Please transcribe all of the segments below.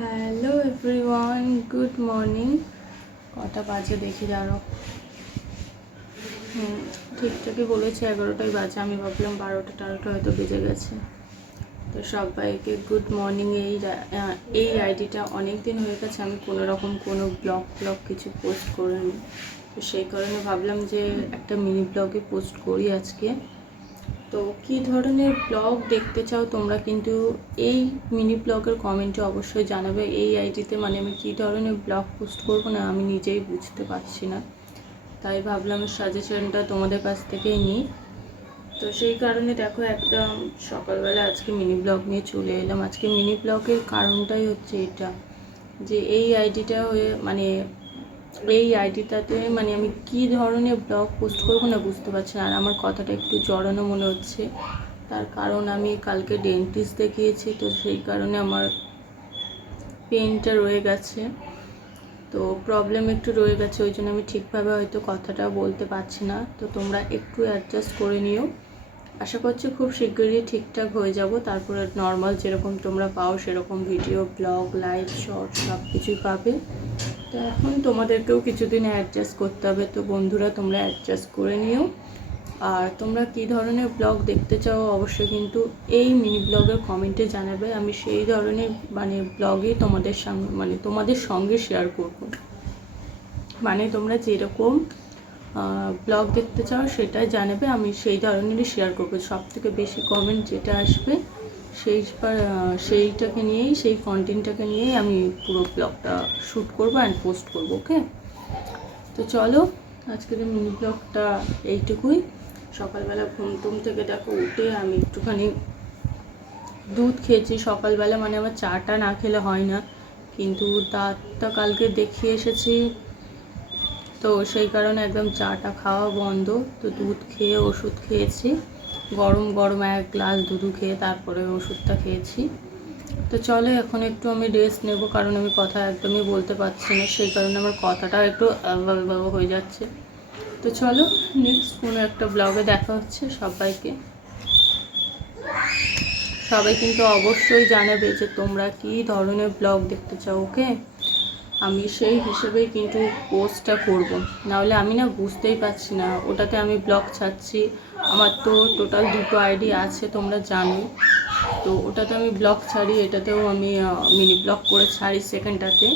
Hello everyone good morning কটা বাজে দেখি দাঁড়ো হুম, ঠিকঠাকই বলেছে, এগারোটাই বাজে। আমি ভাবলাম বারোটা তেরোটা হয়তো বেজে গেছে। তো সবাইকে গুড মর্নিং এই এই আইডিটা অনেক দিন হয়ে গেছে। আমি কোনো রকম কোনো ব্লগ ব্লগ কিছু পোস্ট করিনি। তো সেই কারণে ভাবলাম যে একটা মিনি ব্লগে পোস্ট করি আজকে। তো কী ধরনের ব্লগ দেখতে চাও তোমরা? কিন্তু এই মিনি ব্লগের কমেন্টে অবশ্যই জানাবে। এই আইডিতে মানে আমি কী ধরনের ব্লগ পোস্ট করব না আমি নিজেই বুঝতে পারছি না। তাই ভাবলাম সাজেশনটা তোমাদের কাছ থেকেই নিই। তো সেই কারণে দেখো একদম সকালবেলা আজকে মিনি ব্লগ নিয়ে চলে এলাম। আজকে মিনি ব্লগের কারণটাই হচ্ছে এটা। যে এই আইডিটা হয়ে মানে এই আইডিটাতে মানে আমি কী ধরনের ব্লগ পোস্ট করব না বুঝতে পারছি না। আর আমার কথাটা একটু জড়ানো মনে হচ্ছে। তার কারণ আমি কালকে ডেন্টিস্ট দেখিয়েছি, তো সেই কারণে আমার পেনটা রয়ে গেছে। তো প্রবলেম একটু রয়ে গেছে, ওই জন্য আমি ঠিকভাবে হয়তো কথাটা বলতে পারছি না। তো তোমরা একটু অ্যাডজাস্ট করে নিও। আশা করছি খুব শীঘ্রই ঠিকঠাক হয়ে যাব। তারপরে নর্মাল যেরকম তোমরা পাও সেরকম ভিডিও ব্লগ লাইভ শর্ট সব কিছুই পাবে। তো এখন তোমাদেরকেও কিছুদিন অ্যাডজাস্ট করতে হবে। তো বন্ধুরা, তোমরা অ্যাডজাস্ট করে নিও। আর তোমরা কী ধরনের ব্লগ দেখতে চাও অবশ্যই কিন্তু এই মিনি ব্লগের কমেন্টে জানাবে। আমি সেই ধরনের মানে ব্লগই তোমাদের সঙ্গে মানে তোমাদের সঙ্গে শেয়ার করব। মানে তোমরা যেরকম ব্লগ দেখতে চাও সেটাই জানাবে। আমি সেই ধরনেরই শেয়ার করব। সব থেকে বেশি কমেন্ট যেটা আসবে সেই সেইটাকে নিয়েই, সেই কন্টেন্টটাকে নিয়েই আমি পুরো ব্লগটা শ্যুট করব অ্যান্ড পোস্ট করব ওকে তো চলো, আজকের মিনি ব্লগটা এইটুকুই। সকালবেলা ঘুম টুম থেকে দেখো উঠে আমি একটুখানি দুধ খেয়েছি। সকালবেলা মানে আমার চাটা না খেলে হয় না, কিন্তু দাঁতটা কালকে দেখিয়ে এসেছি। তো সেই কারণে একদম চাটা খাওয়া বন্ধ। তো দুধ খেয়ে ওষুধ খেয়েছি। গরম গরম এক গ্লাস দুধু খেয়ে তারপরে ওষুধটা খেয়েছি। তো চলো, এখন একটু আমি রেস্ট নেব, কারণ আমি কথা একদমই বলতে পারছি না, সেই কারণে আমার কথাটা একটু আলবালবাবু হয়ে যাচ্ছে। তো চলো নেক্সট কোনো একটা ব্লগে দেখা হচ্ছে সবাইকে। সবাই কিন্তু অবশ্যই জানাবে যে তোমরা কী ধরনের ব্লগ দেখতে চাও ওকে আমি সেই হিসেবেই কিন্তু পোস্টটা করব। নাহলে আমি না বুঝতেই পারছি না। ওটাতে আমি ব্লগ ছাড়ছি। আমার তো টোটাল দুটো আইডি আছে, তোমরা জানো তো ওটাতে আমি ব্লগ ছাড়ি, এটাতেও আমি মিনি ব্লগ করে ছাড়ি সেকেন্ডটাতে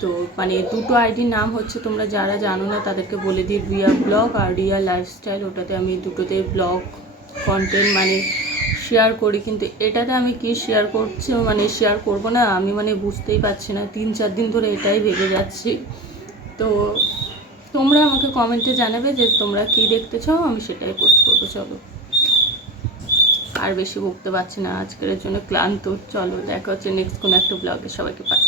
তো মানে দুটো আইডির নাম হচ্ছে, তোমরা যারা জানো না, তাদেরকে বলে দিই রিয়া ব্লগ আর রিয়া লাইফস্টাইল ওটাতে আমি দুটোতে ব্লগ কন্টেন্ট মানে শেয়ার করি, কিন্তু এটাতে আমি কি শেয়ার করছি মানে শেয়ার করব না, আমি মানে বুঝতেই পারছি না, তিন চার দিন ধরে এটাই ভেবে যাচ্ছি। তো তোমরা আমাকে কমেন্টে জানাবে যে তোমরা কি দেখতে চাও, আমি সেটাই পোস্ট করব, চলো। আর বেশি বকতে পারছি না, আজকের জন্য ক্লান্ত, চলো, দেখা হচ্ছে নেক্সট কোনো একটা ব্লগে সবাইকে পাই